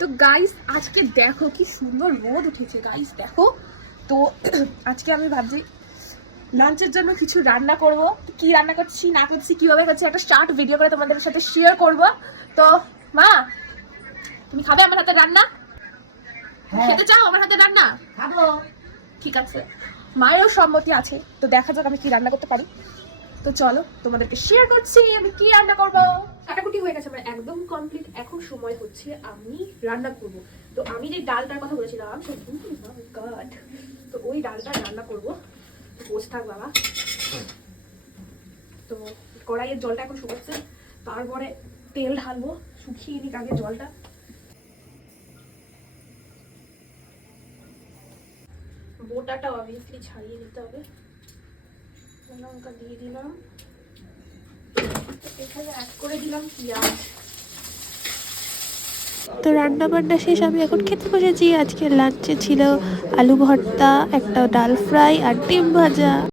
তো গাইস আজকে দেখো কি সুন্দর রোদ উঠেছে গাইস, দেখো। তো আজকে আমি ভাবছি লাঞ্চের জন্য কিছু রান্না করব। কি রান্না করছি না করছি কিভাবে করছি একটা শর্ট ভিডিও করে তোমাদের সাথে শেয়ার করব। তো মা, তুমি খাবে আমার হাতে রান্না? খেতে চাও আমার হাতে রান্না? খাবো। ঠিক আছে, মায়েরও সম্মতি আছে। তো দেখা যাক আমি কি রান্না করতে পারি। তো চলো তোমাদেরকে শেয়ার করছি আমি কি রান্না করব। কাটাকুটি হয়ে গেছে আমার একদম কমপ্লিট। এখন সময় হচ্ছে আমি রান্না করব। তো আমি যে ডালটার কথা বলেছিলাম তো ওই ডালটা রান্না করব। তো বসে থাক বাবা। তো কড়াইয়ের জলটা এখন শুকাচ্ছে, তারপরে তেল ঢালবো। শুকিয়ে নিক আগে জলটা। বোটাটা অবভিয়াসলি ছাড়িয়ে নিতে হবে। লঙ্কা দিয়ে দিলাম, এখানে অ্যাড করে দিলাম পেঁয়াজ। তো রান্না বান্না শেষ, আমি এখন খেতে বসেছি। আজকে লাঞ্চে ছিল আলু ভর্তা, একটা ডাল ফ্রাই আর ডিম ভাজা।